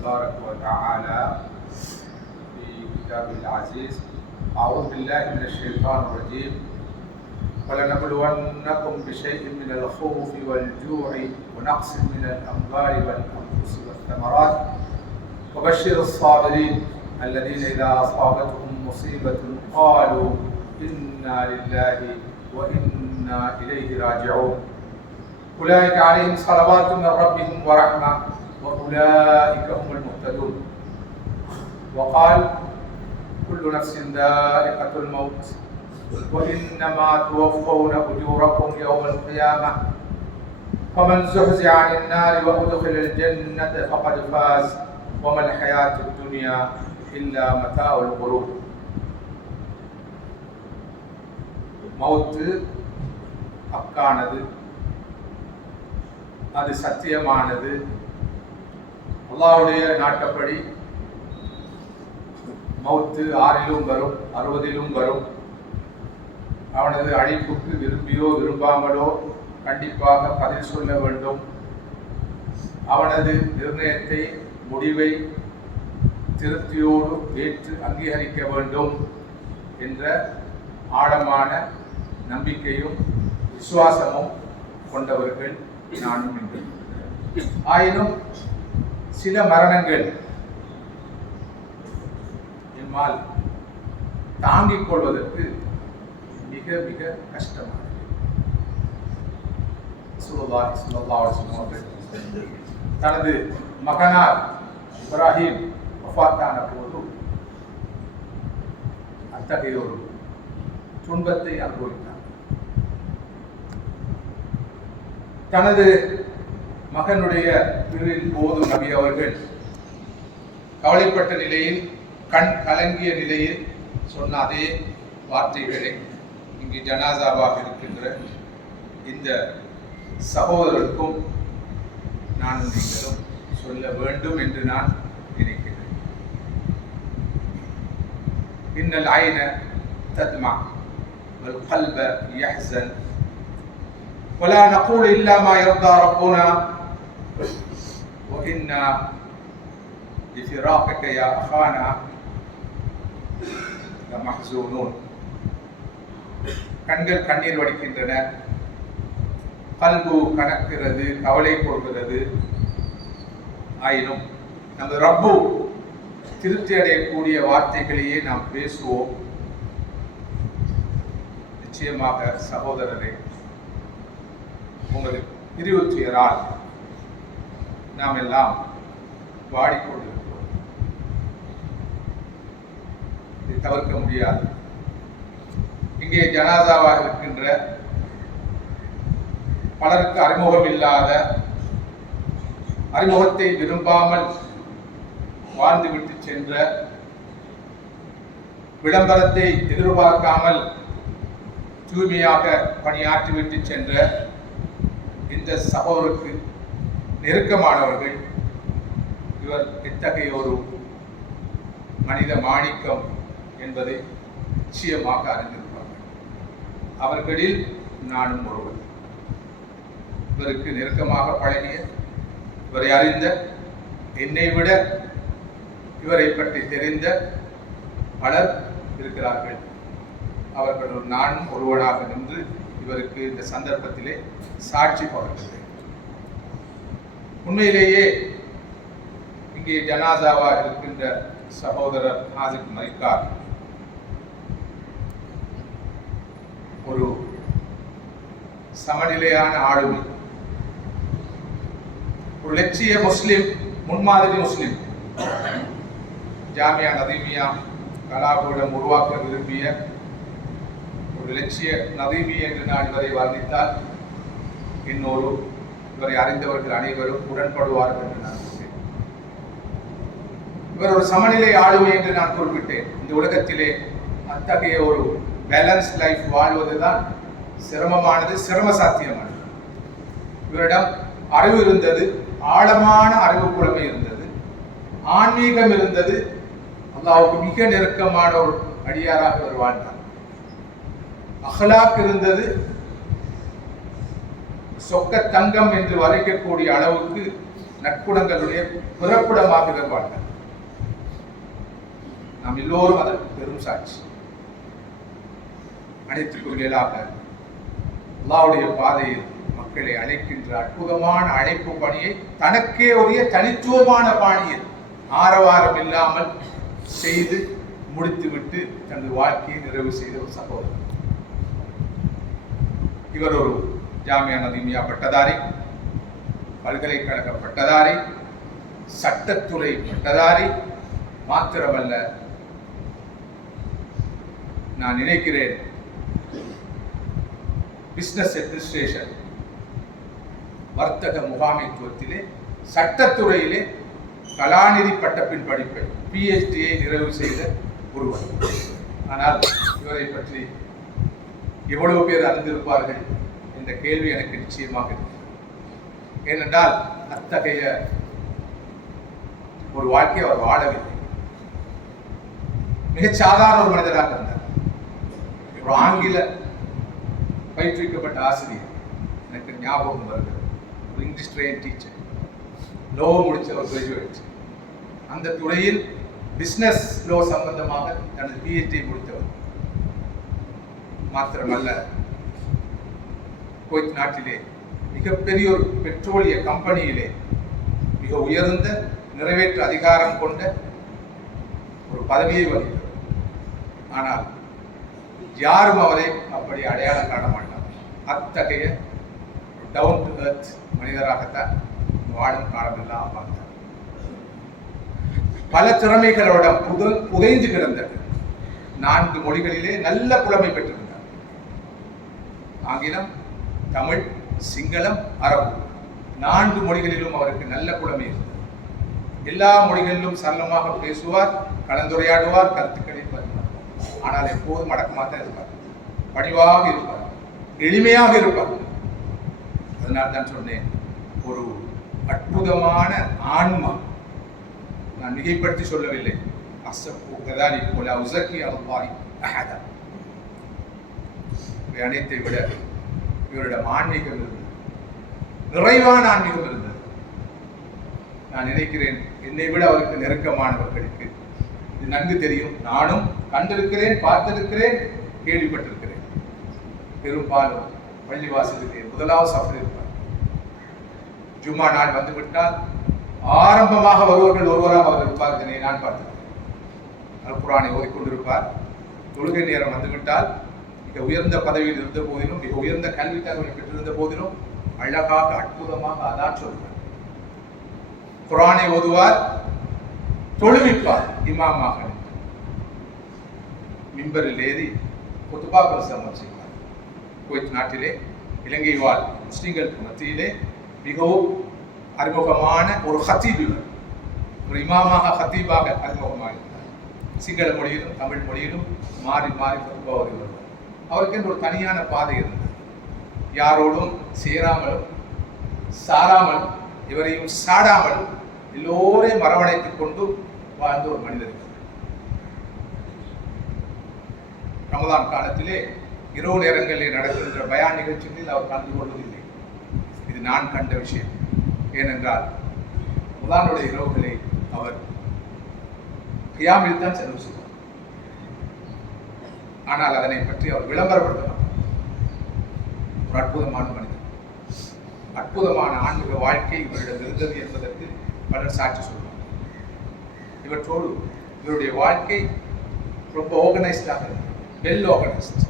تبارك وتعالى في كتابه العزيز. أعوذ بالله من الشيطان الرجيم. ولنبلونكم بشيء من الخوف والجوع ونقص من الأموال والأنفس والثمرات وبشر الصابرين الذين إذا أصابتهم مصيبة قالوا إنا لله وإنا إليه راجعون. أولئك عليهم صلوات من ربهم ورحمة وأولئك هم المهتدون. وقال كل نفس ذائقة الموت وإنما توفون أجوركم يوم القيامة فمن زحزح عن النار وأدخل الجنة فقد فاز وما الحياة الدنيا إلا متاع الغرور. மௌத்து ஹக்கானது, அது சத்தியமானது. அல்லாஹ்வுடைய நாட்டப்படி மௌத்து 6லும் வரும், 60லும் வரும். அவனது அழைப்புக்கு விரும்பியோ விரும்பாமலோ கண்டிப்பாக பதில் சொல்ல வேண்டும். அவனது நிர்ணயத்தை, முடிவை திருப்தியோடு ஏற்று அங்கீகரிக்க வேண்டும் என்ற ஆழமான நம்பிக்கையும் விசுவாசமும் கொண்டவர்கள் நானும் என்று. ஆயினும் சில மரணங்கள் எம்மால் தாங்கிக் கொள்வதற்கு மிக மிக கஷ்டமானது. ரசூலுல்லாஹி ஸல்லல்லாஹு அலைஹி வஸல்லம் அவர்கள் தனது மகனார் இப்ராஹிம் வஃபாத்தான போது அத்தகைய ஒரு துன்பத்தை அனுபவித்தார். தனது மகனுடைய பிரிவின் போது நபி அவர்கள் கவலைப்பட்ட நிலையில், கண் கலங்கிய நிலையில் சொன்ன அதே வார்த்தைகளை இங்கு ஜனாசாவாக இருக்கின்ற இந்த சகோதரருக்கும் நானும் நீங்களும் சொல்ல வேண்டும் என்று நான் நினைக்கிறேன். இன்னல் ஐன தத்மா வல் கல்ப யஹ்ஸன் ولا نقول إلا ما يرضى ربنا وإنا لفراقك يا أخانا لمحزونون. கண்கள் கண்ணீர் வடிக்கின்றன, கல்பு கணக்கிறது, கவலை கொள்கிறது. ஆயினும் நமது ரப்பு திருப்தி அடையக்கூடிய வார்த்தைகளையே நாம் பேசுவோம். நிச்சயமாக சகோதரரே, உங்களது பிரிவு துயரால் நாம் எல்லாம் வாடிக்கொண்டிருக்கிறோம். இதை தவிர்க்க முடியாது. இங்கே ஜனாதாவாக இருக்கின்ற பலருக்கு அறிமுகம் இல்லாத, அறிமுகத்தை விரும்பாமல் வாழ்ந்துவிட்டு சென்ற, விளம்பரத்தை எதிர்பார்க்காமல் தூய்மையாக பணியாற்றிவிட்டு சென்ற இந்த சகோதரருக்கு நெருக்கமானவர்கள் இவர் எத்தகைய ஒரு மனித மாணிக்கம் என்பதை நிச்சயமாக அறிந்திருப்பார்கள். அவர்களில் நானும் ஒருவர். இவருக்கு நெருக்கமாக பழகிய, இவரை அறிந்த, என்னை விட இவரை பற்றி தெரிந்த பலர் இருக்கிறார்கள். அவர்களுள் நானும் ஒருவனாக நின்று இவருக்கு இந்த சந்தர்ப்பத்திலே சாட்சி பகர்கிறேன். உண்மையிலேயே இங்கே ஜனாசாவாக இருக்கின்ற சகோதரர் ஹாசிப் மரிக்கார் ஒரு சமநிலையான ஆளுமை, ஒரு லட்சிய முஸ்லிம், முன்மாதிரி முஸ்லிம். ஜாமியா நதீமியா கலாபூடம் உருவாக்க விரும்பிய ஒரு லட்சிய நதீமி என்று நான் இவரை வர்ணித்தால் இன்னொரு இவரை அறிந்தவர்கள் அனைவரும் உடன்படுவார்கள் என்று நான் சொன்னேன். இவர் ஒரு சமநிலை ஆளுமை என்று நான் குறிப்பிட்டேன். இந்த உலகத்திலே அத்தகைய ஒரு பேலன்ஸ் லைஃப் வாழ்வதுதான் சிரமமானது, சிரம சாத்தியமானது. இவரிடம் அறிவு இருந்தது, ஆழமான அறிவு புலமை இருந்தது, ஆன்மீகம் இருந்தது. அல்லாஹ்வுக்கு மிக நெருக்கமான ஒரு அடியாராக இவர் வாழ்ந்தார். அஹ்லாக் இருந்தது. சொக்க தங்கம் என்று வரைக்கக்கூடிய அளவுக்கு நற்குணங்களுடைய பிறப்பிடமாக இவர் வாழ்ந்தார். நாம் எல்லோரும் அதற்கு பெரும் சாட்சி. அனைத்துக்கும் மேலாக அல்லாஹ்வுடைய பாதையில் மக்களை அழைக்கின்ற அற்புதமான அழைப்பு பணியை தனக்கே உரிய தனித்துவமான பாணியில் ஆரவாரம் இல்லாமல் செய்து முடித்துவிட்டு தனது வாழ்க்கையை நிறைவு செய்த ஒரு சகோதரர். இவர் ஒரு ஜாமியா நதீமியா பட்டதாரி, பல்கலைக்கழக பட்டதாரி, சட்டத்துறை பட்டதாரி மாத்திரமல்ல, நான் நினைக்கிறேன் பிசினஸ் அட்மினிஸ்ட்ரேஷன் வர்த்தக முகாமைத்துவத்திலே சட்டத்துறையிலே கலாநிதி பட்டப்பின் படிப்பை PhD-யை நிறைவு செய்த ஒருவர். ஆனால் இவரை பற்றி எவ்வளவு பேர் அறிந்திருப்பார்கள் என்ற கேள்வி எனக்கு நிச்சயமாக இருக்கிறது. ஏனென்றால் அத்தகைய ஒரு வாழ்க்கை அவர் வாழவில்லை. மிகச் சாதாரண ஒரு மனிதராக இருந்தார். ஒரு ஆங்கில பயிற்றுவிக்கப்பட்ட ஆசிரியர், எனக்கு ஞாபகம் வருகிறது, ஒரு இங்கிலீஷ் ட்ரெயின் டீச்சர், லோ முடிச்ச ஒரு கிராஜுவேட், அந்த துறையில் பிசினஸ் லோ சம்பந்தமாக தனது PhD முடித்தவர். மாத்திரமல்ல, குவைத் நாட்டிலே மிகப்பெரிய ஒரு பெட்ரோலிய கம்பெனியிலே மிக உயர்ந்த நிறைவேற்று அதிகாரம் கொண்ட ஒரு பதவியை வகித்தவர். ஆனால் யாரும் அவரை அப்படி அடையாளம் காண மாட்டார். அத்தகைய டவுன் டு எர்த் மனிதராகத்தான் வாழும் காலமெல்லாம் பார்த்தார். பல திறமைகளோட புதைந்து கிடந்தது. 4 மொழிகளிலே நல்ல புலமை பெற்றிருந்தார். ஆங்கிலம், தமிழ், சிங்களம், அரபு 4 மொழிகளிலும் அவருக்கு நல்ல புலமை இருந்தது. எல்லா மொழிகளிலும் சரளமாக பேசுவார், கலந்துரையாடுவார், கருத்துக்களை பகிர்வார். ஆனால் எப்போதும் அடக்கமாக தான் இருப்பார், பணிவாக இருப்பார், எளிமையாக இருப்பார். அதனால் தான் சொன்னேன், ஒரு அற்புதமான ஆன்மா. நான் மிகைப்படுத்தி சொல்லவில்லை. அனைத்தை விட இவரிடம் ஆன்மீகம் இருந்தது, நிறைவான ஆன்மீகம் இருந்தது. நான் நினைக்கிறேன், என்னை விட அவருக்கு நெருக்கமானவர்களுக்கு இது நன்கு தெரியும். நானும் கண்டிருக்கிறேன், பார்த்திருக்கிறேன், கேள்விப்பட்டிருக்கிறேன். பெரும்பாலும் பள்ளிவாசலுக்கு முதலாவது சஃபர் இருப்பார். ஜும்மா நாள் வந்துவிட்டால் ஆரம்பமாக வருவர்கள் ஒருவராக அவர் இருப்பார். இதனை நான் பார்த்தேன். அல் குர்ஆனை ஓதிக்கொண்டிருப்பார். தொழுகை நேரம் வந்துவிட்டால் மிக உயர்ந்த பதவியில் இருந்த போதிலும், மிக உயர்ந்த கல்வி தகவலை பெற்றிருந்த போதிலும் அழகாக அற்புதமாக அதான் சொல்வார். குர்ஆனை ஓதுவார், தொழுவிப்பார். இமாமாக மிம்பரில் ஏறி குத்பா பிரசங்கம் செய்வார். குவைத் நாட்டிலே இலங்கை வாழ் முஸ்லிம்களுக்கு மத்தியிலே மிகவும் அறிமுகமான ஒரு ஹத்தீப், ஒரு இமாமாக ஹத்தீபாக அறிமுகமாக இருந்தார். சிங்கள மொழியிலும் தமிழ் மொழியிலும் மாறி மாறி குத்பா ஓதி வருவார். அவருக்கு ஒரு தனியான பாதை இருந்தது. யாரோடும் சேராமலும் சாராமலும் இவரையும் சாடாமலும் எல்லோரையும் அரவணைத்துக் கொண்டு வாழ்ந்த ஒரு மனிதர். ரமதான் காலத்திலே இரவு நேரங்களில் நடக்கின்ற பயான் நிகழ்ச்சிகளில் அவர் கலந்து கொள்வதில்லை. இது நான் கண்ட விஷயம். ஏனென்றால் ரமதானுடைய இரவுகளை அவர் கியாமில் தான் செலவு செய்வார். ஆனால் அதனை பற்றி அவர் விளம்பரப்படுத்தலாம். ஒரு அற்புதமான மனிதர், அற்புதமான ஆன்மீக வாழ்க்கை இவரிடம் இருந்தது என்பதற்கு பலர் சாட்சி சொல்வார். இவற்றோடு இவருடைய வாழ்க்கை ரொம்ப ஆர்கனைஸ்டாக இருந்தது, வெல் ஆர்கனைஸ்ட்.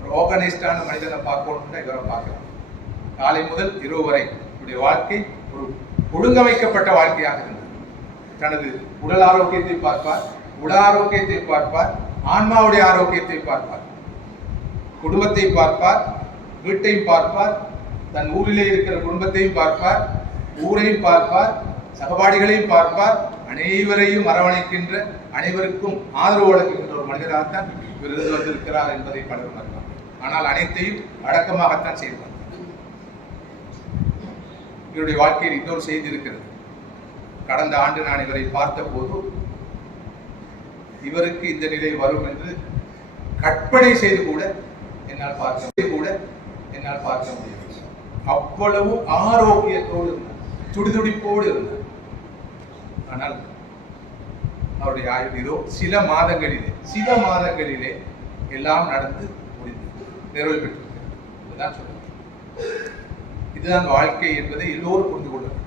ஒரு ஆர்கனைஸ்டான மனிதனை பார்க்கணும்னா இவரை பார்க்கலாம். காலை முதல் இரவு வரை இவருடைய வாழ்க்கை ஒரு ஒழுங்கமைக்கப்பட்ட வாழ்க்கையாக இருந்தது. தனது உடல் ஆரோக்கியத்தை பார்ப்பார், உட ஆரோக்கியத்தை பார்ப்பார், ஆன்மாவுடைய ஆரோக்கியத்தை பார்ப்பார், குடும்பத்தை பார்ப்பார், வீட்டையும் பார்ப்பார், தன் ஊரிலே இருக்கிற குடும்பத்தையும் பார்ப்பார், ஊரையும் பார்ப்பார், சகபாடிகளையும் பார்ப்பார், அனைவரையும் அரவணைக்கின்ற, அனைவருக்கும் ஆதரவு வழங்குகின்ற ஒரு மனிதராகத்தான் இவர் இருந்து வந்திருக்கிறார் என்பதை பலர் உணர்வார். ஆனால் அனைத்தையும் அடக்கமாகத்தான் செய்வார். இவருடைய வாழ்க்கையில் இன்னொரு செய்தி இருக்கிறது. கடந்த ஆண்டு நான் இவரை பார்த்த போது இவருக்கு இந்த நிலை வரும் என்று கற்பனை செய்து கூட என்னால் பார்க்க முடியும். அவ்வளவு ஆரோக்கியத்தோடு இருந்தார், துடிதுடிப்போடு இருந்தார். ஆனால் அவருடைய ஆய்வு இதோ சில மாதங்களிலே எல்லாம் நடந்து முடிந்து நிறைவு பெற்றிருக்கிறது. இதுதான் சொல்லுங்க. இதுதான் வாழ்க்கை என்பதை எல்லோரும் புரிந்து கொள்ள வேண்டும்.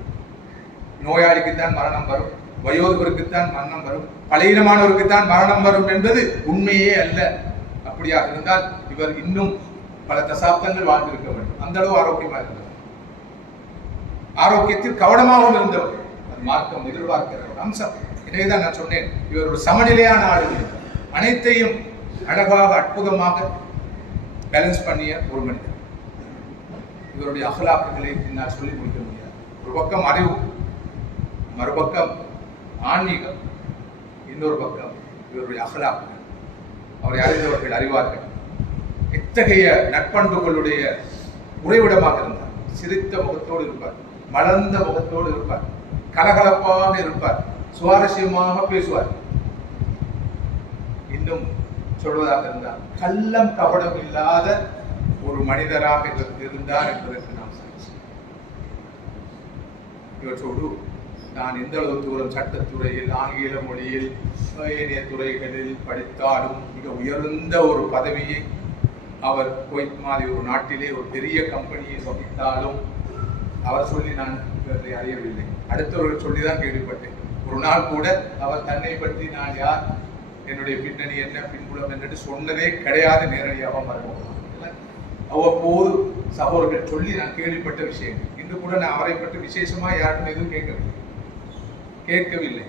நோயாளிக்குத்தான் மரணம் வரும், வயோதிபருக்குத்தான் மரணம் வரும், பலகீனமானவருக்குத்தான் மரணம் வரும் என்பது உண்மையே அல்ல. அப்படியாக இருந்தால் இவர் இன்னும் பல தசாப்தங்கள் வாழ்ந்திருக்க வேண்டும். அந்த அளவு ஆரோக்கியமாக இருந்தவர், ஆரோக்கியத்தில் கவனமாகவும் இருந்தவர். அது மார்க்கம் எதிர்பார்க்கிற ஒரு அம்சம். எனவேதான் நான் சொன்னேன், இவர் ஒரு சமநிலையான ஆளுமை, அனைத்தையும் அழகாக அற்புதமாக பேலன்ஸ் பண்ணிய ஒரு மனிதர். இவருடைய அகலாக்குகளை நான் சொல்லி முடிக்க முடியாது. ஒரு பக்கம் அறிவு, மறுபக்கம் ஆன்மீகம், இன்னொரு பக்கம் இவருடைய அகலாக்குகள். அவரை அறிந்தவர்கள் அறிவார்கள். எத்தகைய நற்பண்புகளுடைய உறைவிடமாக இருந்தார். சிரித்த முகத்தோடு இருப்பார், மலர்ந்த முகத்தோடு இருப்பார், கலகலப்பாக இருப்பார், சுவாரஸ்யமாக பேசுவார். இன்னும் சொல்வதாக இருந்தால் கள்ளம் கபடம் இல்லாத ஒரு மனிதராக இவர் இருந்தார் என்பதற்கு நாம் சாட்சி. இவற்றோடு நான் எந்த அளவு தூரம் சட்டத்துறையில், ஆங்கில மொழியில், ஏனைய துறைகளில் படித்தாலும் மிக உயர்ந்த ஒரு பதவியை அவர் குவைத் மாதிரி ஒரு நாட்டிலே ஒரு பெரிய கம்பெனியை வகித்தாலும் அவர் சொல்லி நான் இவரை அறியவில்லை. அடுத்தவர்கள் சொல்லிதான் கேள்விப்பட்டேன். ஒரு நாள் கூட அவர் தன்னை பற்றி நான் யார், என்னுடைய பின்னணி என்ன, பின்புலம் என்று சொன்னதே கிடையாது. நேரடியாக மறுபோம் அவ்வப்போது சகோதரர்கள் சொல்லி நான் கேள்விப்பட்ட விஷயங்கள். இன்று கூட நான் அவரை பற்றி விசேஷமா யாருக்கும் எதுவும் கேட்கவில்லை.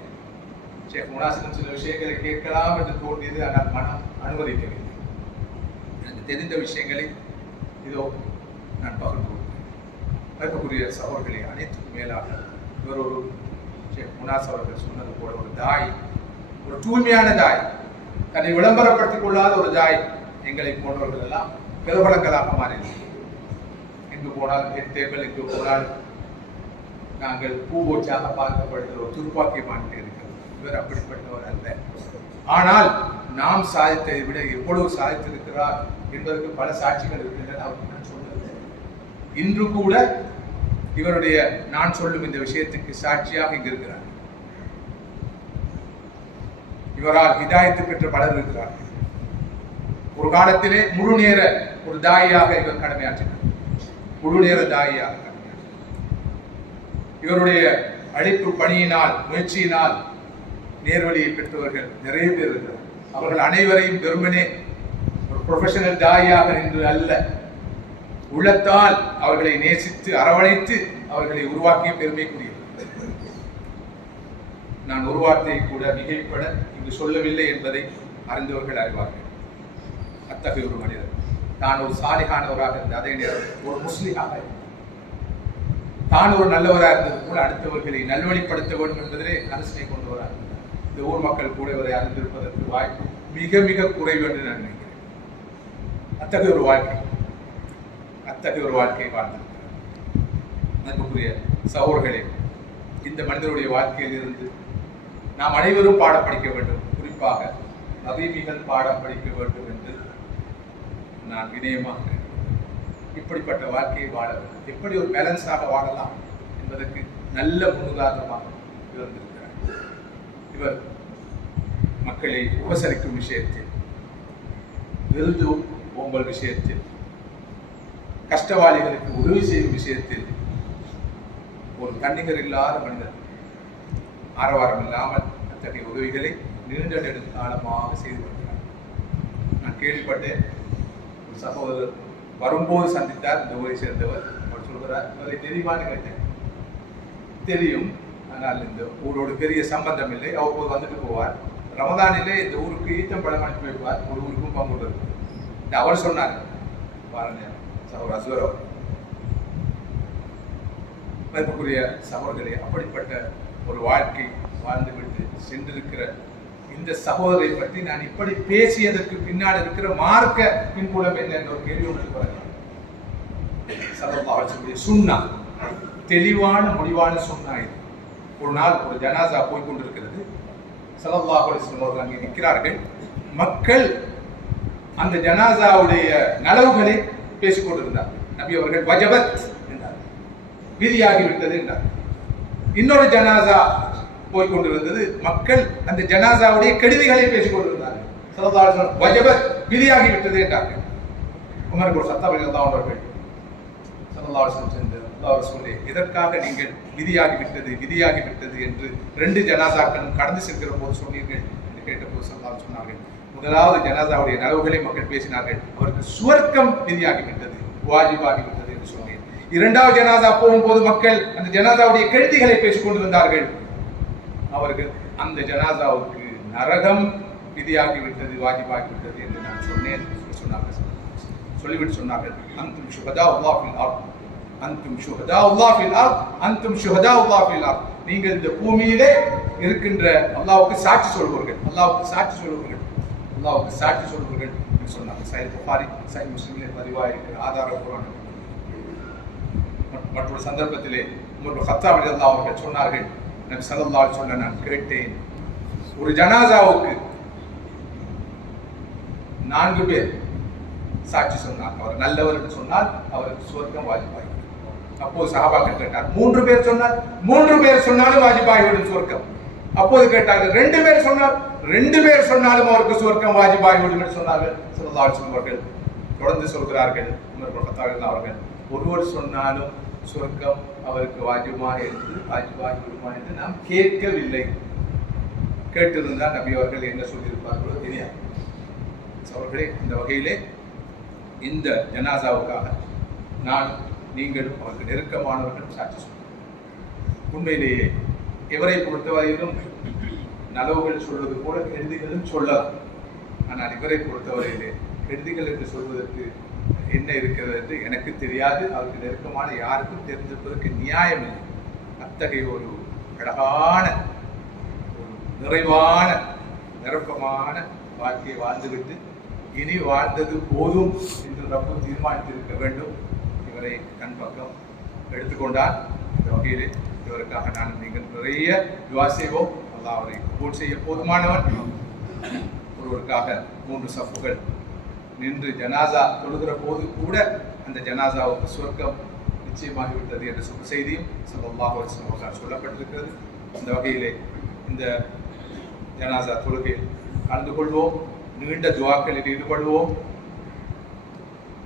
ஷேக் முனாசிடம் சில விஷயங்களை கேட்கலாம் என்று தோன்றியது, ஆனால் மனம் அனுமதிக்கவில்லை. எனக்கு தெரிந்த விஷயங்களை இதோ நான் பகிர்ந்து மதிப்புக்குரிய சகோதரர்களே, அனைத்துக்கும் மேலாக இவர் ஒரு ஷேக் முனாஸ் அவர்கள் சொன்னது போல ஒரு தாய், ஒரு தூய்மையான தாய், தன்னை விளம்பரப்படுத்திக் கொள்ளாத ஒரு தாய். எங்களை போன்றவர்கள் எல்லாம் பிரபலங்களாக மாறினோம். எங்கு போனால் தேர்தல், எங்கு போனால் நாங்கள் பூவோச்சாக பார்க்கப்படுகிற ஒரு துர்ப்பாக்கியமாக இருக்கிறது. இவர் அப்படிப்பட்டவர் அல்ல. ஆனால் நாம் சாதித்ததை விட எவ்வளவு சாதித்திருக்கிறார் என்பதற்கு பல சாட்சிகள் இருக்கின்றன. அவருக்கு நான் சொன்னது இன்று கூட இவருடைய நான் சொல்லும் இந்த விஷயத்துக்கு சாட்சியாக இங்கு இருக்கிறார். இவரால் ஹிதாயத்து பெற்ற பலர் இருக்கிறார். ஒரு காலத்திலே முழு நேர ஒரு தாயாக இவர் கடமையாற்றினார். முழு நேர தாயாக கடமையாற்றினார். இவருடைய அழைப்பு பணியினால், முயற்சியினால் நேர்வழியை பெற்றவர்கள் நிறைய பேர் இருக்கிறார். அவர்கள் அனைவரையும் வெறுமனே ஒரு ப்ரொஃபஷனல் தாயாக நின்று அல்ல, உள்ளத்தால் அவர்களை நேசித்து அரவணைத்து அவர்களை உருவாக்கிய பெருமைக்குரியவர். நான் ஒரு வார்த்தையை கூட மிகைப்பட இங்கு சொல்லவில்லை என்பதை அறிந்தவர்கள் அறிவார்கள். அத்தகைய ஒரு மனிதர் தான் ஒரு சாலிகானவராக இருந்த அதே நேரம் ஒரு முஸ்லிமாக இருந்தார். தான் ஒரு நல்லவராக இருந்தது போல அடுத்தவர்களை நல்வழிப்படுத்த வேண்டும் என்பதிலே அரசனை கொண்டவராக இருந்தார். இந்த ஊர் மக்கள் கூட இவரை அறிந்திருப்பதற்கு வாய்ப்பு மிக மிக குறைவு என்று நான் நினைக்கிறேன். அத்தகைய ஒரு வாழ்க்கையை வாழ்ந்திருக்கிறார். அன்புக்குரிய சகோதரர்களே, இந்த மனிதனுடைய வாழ்க்கையில் இருந்து நாம் அனைவரும் பாடம் படிக்க வேண்டும். குறிப்பாக நபீகள் பாடம் படிக்க வேண்டும் என்று நான் வினயமாக இப்படிப்பட்ட வாழ்க்கையை வாழ வேண்டும். எப்படி ஒரு பேலன்ஸாக வாழலாம் என்பதற்கு நல்ல முன்னுதாரணமாக இருந்திருக்கிறார். இவர் மக்களை உபசரிக்கும் விஷயத்தில், விருது ஓம்பல் விஷயத்தில், கஷ்டவாளிகளுக்கு உதவி செய்யும் விஷயத்தில் ஒரு தன்னிகர் இல்லாத மனிதர். ஆரவாரம் இல்லாமல் அத்தகைய உதவிகளை நீண்ட நெடுங்காலமாக செய்து வருகிறார். நான் கேள்விப்பட்டேன், ஒரு சகோதரர் வரும்போது சந்தித்தார், இந்த ஊரை சேர்ந்தவர். அவர் சொல்கிறார், அவரை தெரியுமான்னு கேட்டேன். தெரியும், ஆனால் இந்த ஊரோடு பெரிய சம்பந்தம் இல்லை, அவ்வப்போது வந்துட்டு போவார். ரமதானிலே இந்த ஊருக்கு ஈத்தம்பழம் அனுப்பி வைப்பார், ஒரு ஊருக்கும் பங்கு இருக்கு. அவர் சொன்னார், பாருங்க சகோதரர் அசுவர் அவர். மதிப்புக்குரிய சகோதரர்களே, அப்படிப்பட்ட ஒரு வாழ்க்கை வாழ்ந்துவிட்டு சென்றிருக்கிற இந்த சகோதரை பற்றி நான் இப்படி பேசியதற்கு பின்னால் இருக்கிற மார்க்க பின்புலம் என்ன என்ற ஒரு கேள்வி ஒன்று பாருங்கள். ஸல்லல்லாஹு அலைஹி வஸல்லம் சுன்னா, தெளிவான முடிவான சுன்னா இது. ஒரு நாள் ஒரு ஜனாசா போய் கொண்டிருக்கிறது. ஸல்லல்லாஹு அலைஹி வஸல்லம் அவர்கள் அங்கே நிற்கிறார்கள். மக்கள் அந்த ஜனாசாவுடைய நலவுகளை பேசிக் கொண்டிருந்தார். நபி அவர்கள் வஜபத் என்றார், விதியாகிவிட்டது என்றார். இன்னொரு ஜனாசா போய்கொண்டிருந்தது. மக்கள் அந்த ஜனாசாவுடைய கெடுதிகளை பேசிக் கொண்டிருந்தார்கள். ஸல்லல்லாஹு அலைஹி வஸல்லம் வஜபத் விதியாகிவிட்டது என்றார்கள். உமருக்கு ஒரு சத்தம் அவர்கள் ஸல்லல்லாஹு அலைஹி வஸல்லம் சென்று அல்லாஹ் ரசூலே, இதற்காக நீங்கள் விதியாகிவிட்டது என்று 2 ஜனாசாக்களும் கடந்து செல்கிற போது சொன்னீர்கள் என்று கேட்டபோது ஸல்லல்லாஹு சொன்னார்கள், முதலாவது ஜனாசாவுடைய நலவுகளை மக்கள் பேசினார்கள், அவருக்கு சுவர்க்கம் விதியாகிவிட்டது, வாஜிபாகிவிட்டது என்று சொன்னேன். 2வது ஜனாசா போகும்போது மக்கள் அந்த ஜனாசாவுடைய கெடுதிகளை பேசிக் கொண்டிருந்தார்கள், அவர்கள் அந்த ஜனாசாவுக்கு நரகம் விதியாகிவிட்டது, வாஜிபாகிவிட்டது என்று நான் சொன்னேன் சொன்னார்கள். சொல்லிவிட்டு சொன்னார்கள், அன்தும் ஷுஹதாஉல்லாஹ் ஃபில் அர்த், அன்தும் ஷுஹதாஉல்லாஹ் ஃபில் அர்த், அன்தும் ஷுஹதாஉல்லாஹ் ஃபில் அர்த். நீங்கள் இந்த பூமியிலே இருக்கின்ற அல்லாஹ்வுக்கு சாட்சி சொல்வீர்கள், அல்லாஹ்வுக்கு சாட்சி சொல்வீர்கள், அல்லாஹ்வுக்கு சாட்சி சொல்வீர்கள் என்று சொன்னார்கள். சஹீஹ் புகாரி, சஹீஹ் முஸ்லிமிலே பதிவாயிருக்கிற ஆதாரபூர்வமான. மற்றொரு சந்தர்ப்பத்திலே உமர் கத்தாப் ரலியல்லாஹு அவர்கள் சொன்னார்கள், நபி ஸல்லல்லாஹு அலைஹி வஸல்லம் நான் கேட்டேன், ஒரு ஜனாசாவுக்கு 4 பேர் சாட்சி சொன்னார், அவர் நல்லவர் என்று சொன்னால் அவருக்கு சுவர்க்கம் வாஜிபாகி. அப்போது சஹாபாக்கள் கேட்டார், 3 பேர் சொன்னார், 3 பேர் சொன்னாலும் வாஜிபாகிவிடும் சுவர்க்கம். அப்போது கேட்டார்கள், 2 பேர் சொன்னார், 2 பேர் சொன்னாலும் அவருக்கு சுவர்க்கம் வாஜிபாகிவிடும் என்று சொன்னார்கள். ஸல்லல்லாஹு அலைஹி வஸல்லம் அவர்கள் தொடர்ந்து சொல்கிறார்கள், உமர் கத்தாப் அவர்கள், ஒருவர் சொன்னாலும் சுவர்க்கம் அவருக்கு வாஜிபாகிவிடுமா என்று நாம் கேட்கவில்லை. கேட்டிருந்தால் நபி அவர்கள் என்ன சொல்லியிருப்பார்களோ தெரியாது. அவர்களே, இந்த வகையிலே இந்த ஜனாசாவுக்காக நான் நீங்கள் அவருக்கு நெருக்கமானவர்கள் சாட்சி சொல்லுங்கள். உண்மையிலேயே எவரை பொறுத்தவரையிலும் நலவுகள் சொல்வது போல கெடுதிகளும் சொல்லலாம். ஆனால் இவரை பொறுத்தவரையிலே கெடுதிகள் என்று சொல்வதற்கு என்ன இருக்கிறது என்று எனக்கு தெரியாது, அவருக்கு நெருக்கமான யாருக்கும் தெரிந்திருப்பதற்கு நியாயம் இல்லை. அத்தகைய ஒரு அழகான, ஒரு நிறைவான, நிரப்பமான வாழ்க்கையை வாழ்ந்துவிட்டு இனி வாழ்ந்தது போதும் என்று ரப்பு தீர்மானித்திருக்க வேண்டும். இவரை தன் பக்கம் எடுத்துக்கொண்டார். இந்த வகையிலே இவருக்காக நான் நீங்கள் நிறைய துஆ செய்வோம். அல்லாஹ் அவரை கபூல் செய்ய போதுமானவன். ஒருவருக்காக 3 சஃப்புகள் நின்று ஜனாசா தொழுகிற போது கூட அந்த ஜனாசாவுக்கு சுவர்க்கம் நிச்சயமாகிவிட்டது என்ற செய்தியும் ஸல்லல்லாஹு அலைஹி வஸல்லம் சொல்லப்பட்டிருக்கிறது. இந்த வகையிலே இந்த ஜனாசா தொழுகையில் கலந்து கொள்வோம், நீண்ட துஆக்களில் ஈடுபடுவோம்.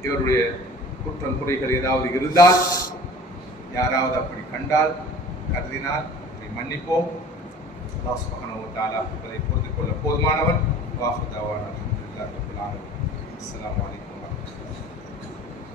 இவருடைய குற்றம் குறைகள் ஏதாவது இருந்தால், யாராவது அப்படி கண்டால், கருதினால் அதை மன்னிப்போம். அல்லாஹ் சுப்ஹானஹு வ தஆலா அதை பொறுத்துக் கொள்ள போதுமானவன். வாஹு தஅவானா அல்ஹம்துலில்லாஹி ரப்பில் ஆலமீன். அஸ்ஸலாமு அலைக்கும்.